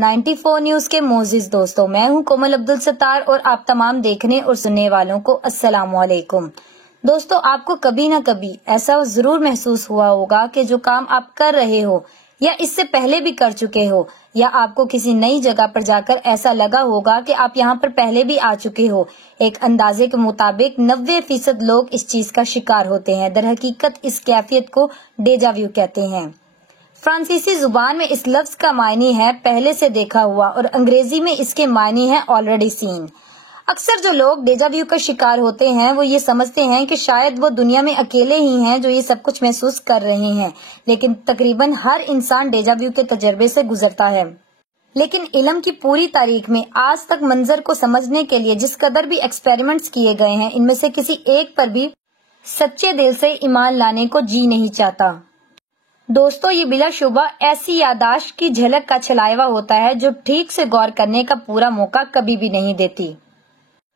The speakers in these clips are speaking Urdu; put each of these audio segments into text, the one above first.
94 نیوز کے معزز دوستوں، میں ہوں کومل عبدالستار اور آپ تمام دیکھنے اور سننے والوں کو السلام علیکم۔ دوستوں، آپ کو کبھی نہ کبھی ایسا ضرور محسوس ہوا ہوگا کہ جو کام آپ کر رہے ہو یا اس سے پہلے بھی کر چکے ہو، یا آپ کو کسی نئی جگہ پر جا کر ایسا لگا ہوگا کہ آپ یہاں پر پہلے بھی آ چکے ہو۔ ایک اندازے کے مطابق 90% لوگ اس چیز کا شکار ہوتے ہیں۔ در حقیقت اس کیفیت کو ڈیجا ویو کہتے ہیں۔ فرانسیسی زبان میں اس لفظ کا معنی ہے پہلے سے دیکھا ہوا، اور انگریزی میں اس کے معنی ہے آلریڈی سین۔ اکثر جو لوگ ڈیجا ویو کا شکار ہوتے ہیں وہ یہ سمجھتے ہیں کہ شاید وہ دنیا میں اکیلے ہی ہیں جو یہ سب کچھ محسوس کر رہے ہیں، لیکن تقریباً ہر انسان ڈیجا ویو کے تجربے سے گزرتا ہے۔ لیکن علم کی پوری تاریخ میں آج تک منظر کو سمجھنے کے لیے جس قدر بھی ایکسپیریمنٹس کیے گئے ہیں، ان میں سے کسی ایک پر بھی سچے دل سے ایمان لانے کو جی نہیں چاہتا۔ دوستو، یہ بلا شبہ ایسی یادداشت کی جھلک کا چھلائیوا ہوتا ہے جو ٹھیک سے غور کرنے کا پورا موقع کبھی بھی نہیں دیتی۔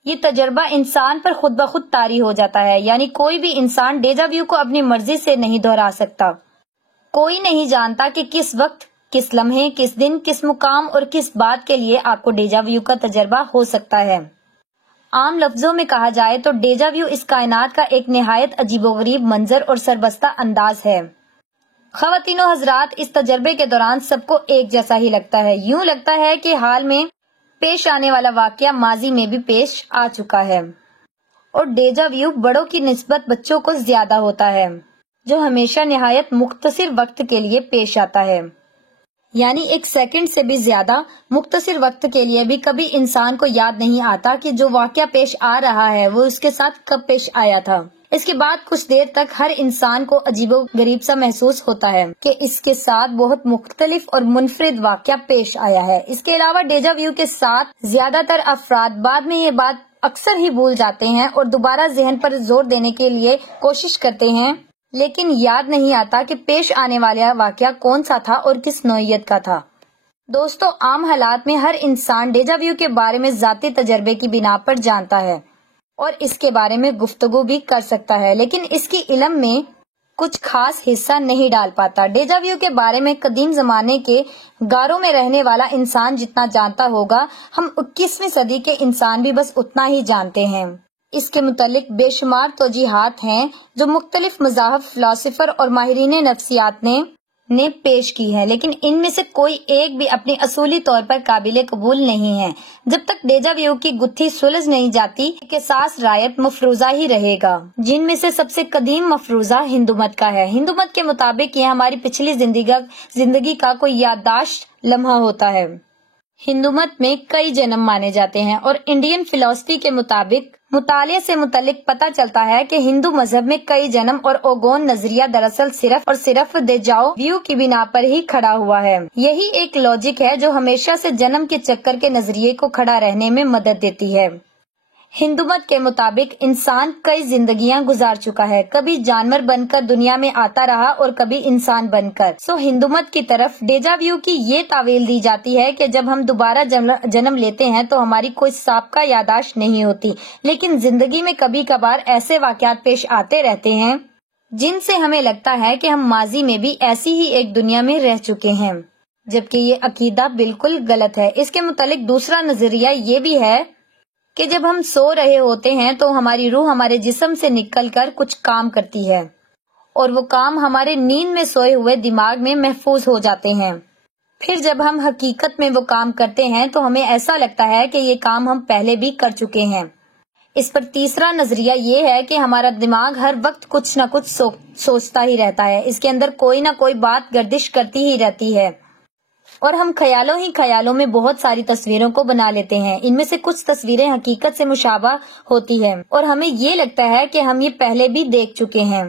یہ تجربہ انسان پر خود بخود طاری ہو جاتا ہے، یعنی کوئی بھی انسان ڈیجا ویو کو اپنی مرضی سے نہیں دہرا سکتا۔ کوئی نہیں جانتا کہ کس وقت، کس لمحے، کس دن، کس مقام اور کس بات کے لیے آپ کو ڈیجا ویو کا تجربہ ہو سکتا ہے۔ عام لفظوں میں کہا جائے تو ڈیجا ویو اس کائنات کا ایک نہایت عجیب و غریب منظر اور سربستہ انداز ہے۔ خواتین و حضرات، اس تجربے کے دوران سب کو ایک جیسا ہی لگتا ہے۔ یوں لگتا ہے کہ حال میں پیش آنے والا واقعہ ماضی میں بھی پیش آ چکا ہے، اور ڈیجا ویو بڑوں کی نسبت بچوں کو زیادہ ہوتا ہے، جو ہمیشہ نہایت مختصر وقت کے لیے پیش آتا ہے، یعنی ایک سیکنڈ سے بھی زیادہ مختصر وقت کے لیے بھی کبھی انسان کو یاد نہیں آتا کہ جو واقعہ پیش آ رہا ہے وہ اس کے ساتھ کب پیش آیا تھا۔ اس کے بعد کچھ دیر تک ہر انسان کو عجیب و غریب سا محسوس ہوتا ہے کہ اس کے ساتھ بہت مختلف اور منفرد واقعہ پیش آیا ہے۔ اس کے علاوہ ڈیجا ویو کے ساتھ زیادہ تر افراد بعد میں یہ بات اکثر ہی بھول جاتے ہیں اور دوبارہ ذہن پر زور دینے کے لیے کوشش کرتے ہیں، لیکن یاد نہیں آتا کہ پیش آنے والا واقعہ کون سا تھا اور کس نوعیت کا تھا۔ دوستو، عام حالات میں ہر انسان ڈیجا ویو کے بارے میں ذاتی تجربے کی بنا پر جانتا ہے اور اس کے بارے میں گفتگو بھی کر سکتا ہے، لیکن اس کی علم میں کچھ خاص حصہ نہیں ڈال پاتا۔ ڈیجا ویو کے بارے میں قدیم زمانے کے غاروں میں رہنے والا انسان جتنا جانتا ہوگا، ہم 21ویں صدی کے انسان بھی بس اتنا ہی جانتے ہیں۔ اس کے متعلق بے شمار توجیہات ہیں جو مختلف مذاہب، فلاسفر اور ماہرین نفسیات نے پیش کی ہے، لیکن ان میں سے کوئی ایک بھی اپنی اصولی طور پر قابل قبول نہیں ہے۔ جب تک ڈیجا ویو کی گتھی سلجھ نہیں جاتی، قصاص رایت مفروضہ ہی رہے گا، جن میں سے سب سے قدیم مفروضہ ہندو مت کا ہے۔ ہندو مت کے مطابق یہ ہماری پچھلی زندگی کا کوئی یادداشت لمحہ ہوتا ہے۔ ہندو مت میں کئی جنم مانے جاتے ہیں، اور انڈین فلسفی کے مطابق مطالعے سے متعلق پتہ چلتا ہے کہ ہندو مذہب میں کئی جنم اور اوگون نظریہ دراصل صرف اور صرف ڈیجا ویو کی بنا پر ہی کھڑا ہوا ہے۔ یہی ایک لاجک ہے جو ہمیشہ سے جنم کے چکر کے نظریے کو کھڑا رہنے میں مدد دیتی ہے۔ ہندو مت کے مطابق انسان کئی زندگیاں گزار چکا ہے، کبھی جانور بن کر دنیا میں آتا رہا اور کبھی انسان بن کر۔ ہندو مت کی طرف ڈیجا ویو کی یہ تعویل دی جاتی ہے کہ جب ہم دوبارہ جنم لیتے ہیں تو ہماری کوئی سابقہ یادداشت نہیں ہوتی، لیکن زندگی میں کبھی کبھار ایسے واقعات پیش آتے رہتے ہیں جن سے ہمیں لگتا ہے کہ ہم ماضی میں بھی ایسی ہی ایک دنیا میں رہ چکے ہیں، جبکہ یہ عقیدہ بالکل غلط ہے۔ اس کے متعلق دوسرا نظریہ یہ بھی ہے کہ جب ہم سو رہے ہوتے ہیں تو ہماری روح ہمارے جسم سے نکل کر کچھ کام کرتی ہے، اور وہ کام ہمارے نیند میں سوئے ہوئے دماغ میں محفوظ ہو جاتے ہیں۔ پھر جب ہم حقیقت میں وہ کام کرتے ہیں تو ہمیں ایسا لگتا ہے کہ یہ کام ہم پہلے بھی کر چکے ہیں۔ اس پر تیسرا نظریہ یہ ہے کہ ہمارا دماغ ہر وقت کچھ نہ کچھ سوچتا ہی رہتا ہے، اس کے اندر کوئی نہ کوئی بات گردش کرتی ہی رہتی ہے، اور ہم خیالوں ہی خیالوں میں بہت ساری تصویروں کو بنا لیتے ہیں۔ ان میں سے کچھ تصویریں حقیقت سے مشابہ ہوتی ہیں اور ہمیں یہ لگتا ہے کہ ہم یہ پہلے بھی دیکھ چکے ہیں۔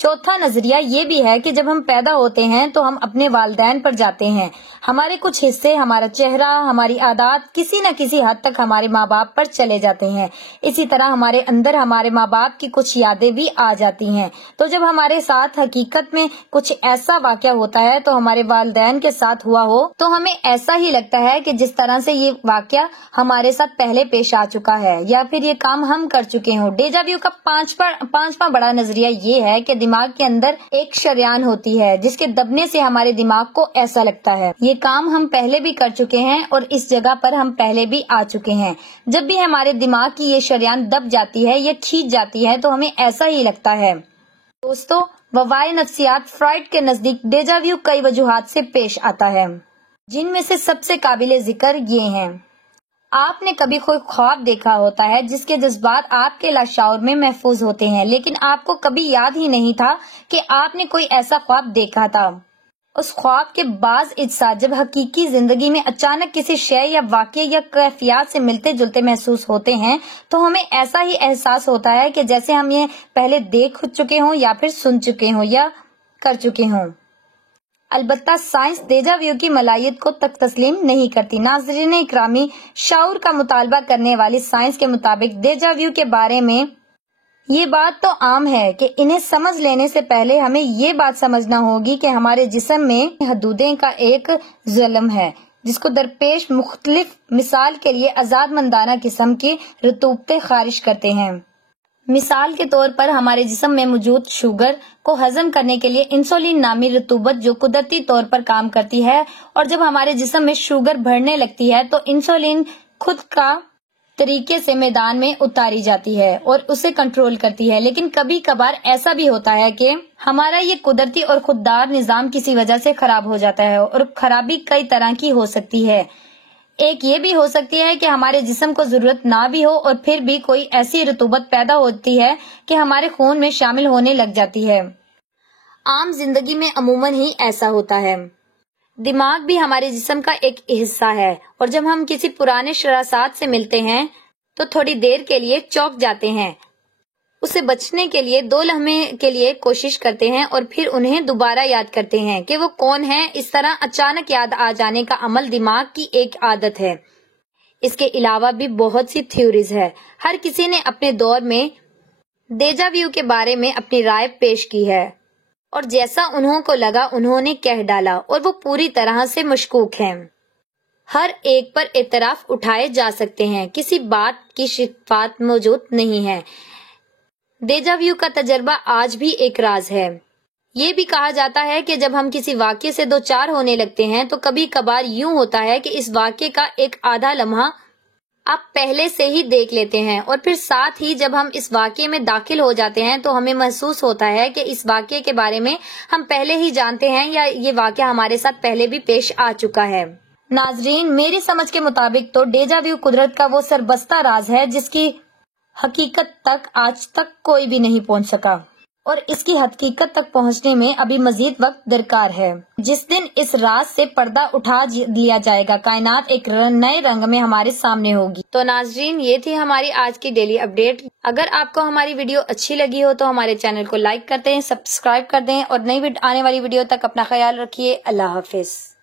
چوتھا نظریہ یہ بھی ہے کہ جب ہم پیدا ہوتے ہیں تو ہم اپنے والدین پر جاتے ہیں، ہمارے کچھ حصے، ہمارا چہرہ، ہماری عادات کسی نہ کسی حد تک ہمارے ماں باپ پر چلے جاتے ہیں۔ اسی طرح ہمارے اندر ہمارے ماں باپ کی کچھ یادیں بھی آ جاتی ہیں۔ تو جب ہمارے ساتھ حقیقت میں کچھ ایسا واقعہ ہوتا ہے تو ہمارے والدین کے ساتھ ہوا ہو تو ہمیں ایسا ہی لگتا ہے کہ جس طرح سے یہ واقعہ ہمارے ساتھ پہلے پیش آ چکا ہے، یا پھر یہ کام ہم کر چکے ہوں۔ ڈیجا ویو کا پانچواں بڑا نظریہ یہ ہے کہ دماغ دماغ کے اندر ایک شریان ہوتی ہے جس کے دبنے سے ہمارے دماغ کو ایسا لگتا ہے۔ یہ کام ہم پہلے بھی کر چکے ہیں اور اس جگہ پر ہم پہلے بھی آ چکے ہیں۔ جب بھی ہمارے دماغ کی یہ شریان دب جاتی ہے یا کھینچ جاتی ہے تو ہمیں ایسا ہی لگتا ہے۔ دوستو، وبائے نفسیات فرائڈ کے نزدیک ڈیجا ویو کئی وجوہات سے پیش آتا ہے، جن میں سے سب سے قابل ذکر یہ ہیں۔ آپ نے کبھی کوئی خواب دیکھا ہوتا ہے جس کے جذبات آپ کے لاشعور میں محفوظ ہوتے ہیں، لیکن آپ کو کبھی یاد ہی نہیں تھا کہ آپ نے کوئی ایسا خواب دیکھا تھا۔ اس خواب کے بعض اجزاء جب حقیقی زندگی میں اچانک کسی شے یا واقعے یا کیفیات سے ملتے جلتے محسوس ہوتے ہیں تو ہمیں ایسا ہی احساس ہوتا ہے کہ جیسے ہم یہ پہلے دیکھ چکے ہوں یا پھر سن چکے ہوں یا کر چکے ہوں۔ البتہ سائنس ڈیجا ویو کی ملاحت کو تک تسلیم نہیں کرتی۔ ناظرین اکرامی، شعور کا مطالبہ کرنے والی سائنس کے مطابق ڈیجا ویو کے بارے میں یہ بات تو عام ہے کہ انہیں سمجھ لینے سے پہلے ہمیں یہ بات سمجھنا ہوگی کہ ہمارے جسم میں حدودیں کا ایک ظلم ہے جس کو درپیش مختلف، مثال کے لیے آزاد مندانہ قسم کی رطوبتیں خارج کرتے ہیں۔ مثال کے طور پر ہمارے جسم میں موجود شوگر کو ہضم کرنے کے لیے انسولین نامی رطوبت جو قدرتی طور پر کام کرتی ہے، اور جب ہمارے جسم میں شوگر بڑھنے لگتی ہے تو انسولین خود کا طریقے سے میدان میں اتاری جاتی ہے اور اسے کنٹرول کرتی ہے۔ لیکن کبھی کبھار ایسا بھی ہوتا ہے کہ ہمارا یہ قدرتی اور خوددار نظام کسی وجہ سے خراب ہو جاتا ہے، اور خرابی کئی طرح کی ہو سکتی ہے۔ ایک یہ بھی ہو سکتی ہے کہ ہمارے جسم کو ضرورت نہ بھی ہو اور پھر بھی کوئی ایسی رطوبت پیدا ہوتی ہے کہ ہمارے خون میں شامل ہونے لگ جاتی ہے۔ عام زندگی میں عموماً ہی ایسا ہوتا ہے۔ دماغ بھی ہمارے جسم کا ایک حصہ ہے، اور جب ہم کسی پرانے شراسات سے ملتے ہیں تو تھوڑی دیر کے لیے چونک جاتے ہیں، اسے بچنے کے لیے 2 لمحے کے لیے کوشش کرتے ہیں اور پھر انہیں دوبارہ یاد کرتے ہیں کہ وہ کون ہیں۔ اس طرح اچانک یاد آ جانے کا عمل دماغ کی ایک عادت ہے۔ اس کے علاوہ بھی بہت سی تھیوریز ہے۔ ہر کسی نے اپنے دور میں ڈیجا ویو کے بارے میں اپنی رائے پیش کی ہے، اور جیسا انہوں کو لگا انہوں نے کہہ ڈالا، اور وہ پوری طرح سے مشکوک ہیں۔ ہر ایک پر اعتراف اٹھائے جا سکتے ہیں، کسی بات کی شفاعت موجود نہیں ہے۔ ڈیجا ویو کا تجربہ آج بھی ایک راز ہے۔ یہ بھی کہا جاتا ہے کہ جب ہم کسی واقعے سے دوچار ہونے لگتے ہیں تو کبھی کبھار یوں ہوتا ہے کہ اس واقعے کا ایک آدھا لمحہ آپ پہلے سے ہی دیکھ لیتے ہیں، اور پھر ساتھ ہی جب ہم اس واقعے میں داخل ہو جاتے ہیں تو ہمیں محسوس ہوتا ہے کہ اس واقعے کے بارے میں ہم پہلے ہی جانتے ہیں یا یہ واقعہ ہمارے ساتھ پہلے بھی پیش آ چکا ہے۔ ناظرین، میری سمجھ کے مطابق تو ڈیجا ویو قدرت کا وہ سربستہ راز ہے جس کی حقیقت تک آج تک کوئی بھی نہیں پہنچ سکا، اور اس کی حقیقت تک پہنچنے میں ابھی مزید وقت درکار ہے۔ جس دن اس راز سے پردہ اٹھا لیا جائے گا، کائنات ایک نئے رنگ میں ہمارے سامنے ہوگی۔ تو ناظرین، یہ تھی ہماری آج کی ڈیلی اپڈیٹ۔ اگر آپ کو ہماری ویڈیو اچھی لگی ہو تو ہمارے چینل کو لائک کر دیں، سبسکرائب کر دیں، اور نئی آنے والی ویڈیو تک اپنا خیال رکھیے۔ اللہ حافظ۔